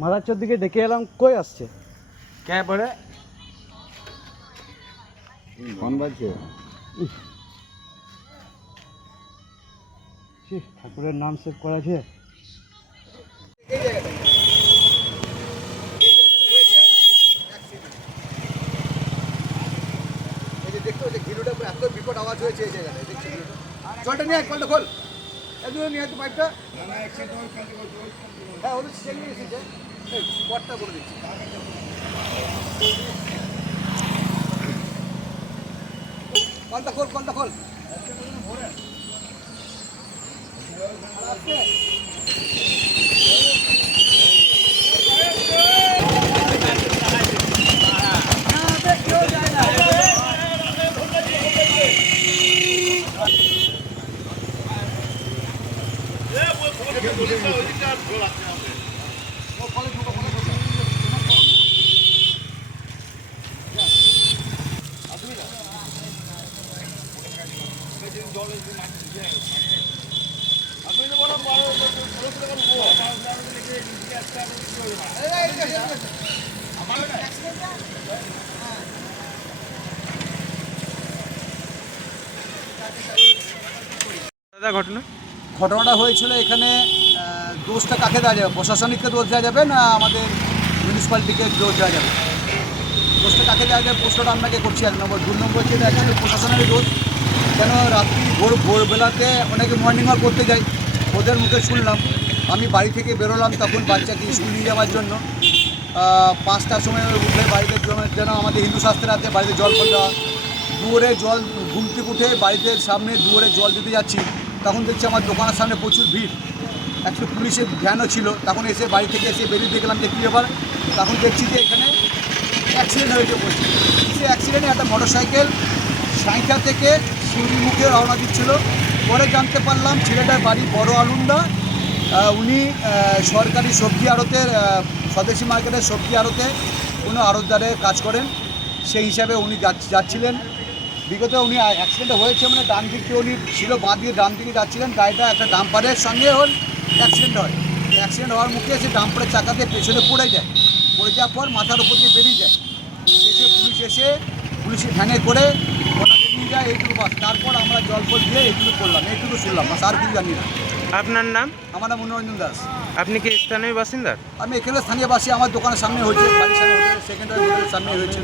মাদারচর দিকে ডেকে এলাম কই আসছে? কে পড়ে ফোন বাজছে। ঠাকুরের নাম সেভ করা আছে এই যে দেখতে পাচ্ছি ঘিরুটা পুরো এত বিকট আওয়াজ হয়েছে এই জায়গাটায় দেখছি? জলটা নিয়ে কলটা খোল। একদম নিয়ে আসতে পাইপটা হ্যাঁ ওদের চেন নিয়ে এসেছে। স্পটটা বলে দিচ্ছি। কলটা খোল কলটা খোল। আর আসছে? এই, এই, এই, এই, এই। দাদা ঘটনা? ঘটনাটা হয়েছিল এখানে দোষটা কাকে দেওয়া যাবে? প্রশাসনিককে দোষ দেওয়া যাবে না আমাদের মিউনিসিপ্যালিটিকে দোষ দেওয়া যাবে? দোষটা কাকে দেওয়া যাবে? প্রশ্নটা আপনাকে করছি, এক নম্বর। দু নম্বর যেটা অ্যাকচুয়ালি প্রশাসনেরই দোষ, কেন রাত্রি ভোর, ভোরবেলাতে অনেকে মর্নিং ওয়াক করতে যায়? ওদের মুখে শুনলাম, আমি বাড়ি থেকে বেরোলাম তখন বাচ্চাকে স্কুল নিয়ে যাওয়ার জন্য। পাঁচটার সময় উঠে বাড়িতে যেন আমাদের হিন্দু শাস্ত্রে আছে বাড়িতে জল দেওয়া দুয়ারে জল ঘুম থেকে উঠে বাড়িতে সামনে দুয়ারে জল দিতে যাচ্ছি, তখন দেখছি আমার দোকানের সামনে প্রচুর ভিড়। একটু পুলিশের ভ্যানও ছিল। তখন এসে বাড়ি থেকে এসে বেরিয়ে দেখলাম যে কী ব্যাপার। তখন দেখছি যে এখানে অ্যাক্সিডেন্ট হয়েছে বলছি সে অ্যাক্সিডেন্টে একটা মোটর সাইকেল সাঁইথা থেকে মুখে রওনা দিচ্ছিল। পরে জানতে পারলাম ছেলেটার বাড়ি বড় আলুন্দা। উনি সরকারি সবজি আড়তের স্বদেশি মার্কেটের সবজি আড়তে কোনো আড়তদারে কাজ করেন। সেই হিসাবে উনি যাচ- যাচ্ছিলেন। বিগত উনি অ্যাক্সিডেন্ট হয়েছে মানে ডান দিকে উনি ছিল, বাঁ দিয়ে ডান দিকে যাচ্ছিলেন। গাড়িটা একটা ডাম্পারের সঙ্গে ওর অ্যাক্সিডেন্ট হয়। অ্যাক্সিডেন্ট হওয়ার মুখে সে ডাম্পারের চাকাতে পেছনে পড়ে যায়। পড়ে যাওয়ার পর মাথার উপর দিয়ে বেরিয়ে যায়। শেষে পুলিশ এসে পুলিশের ভ্যানে করে ওনাকে নিয়ে যায় এইটুকু বাস। তারপর আমরা জল ফল দিয়ে এইটুকু করলাম। এইটুকু শুনলাম বাস আর কিছু জানি না। আপনার নাম? আমার নাম মনোরঞ্জন দাস। আপনি কি স্থানীয় বাসিন্দা? আমি এখানে স্থানীয় বাসী। আমার দোকানের সামনে হয়েছে বাড়ির সামনে হয়েছে সেকেন্ডারি হোটেলের সামনে হয়েছে।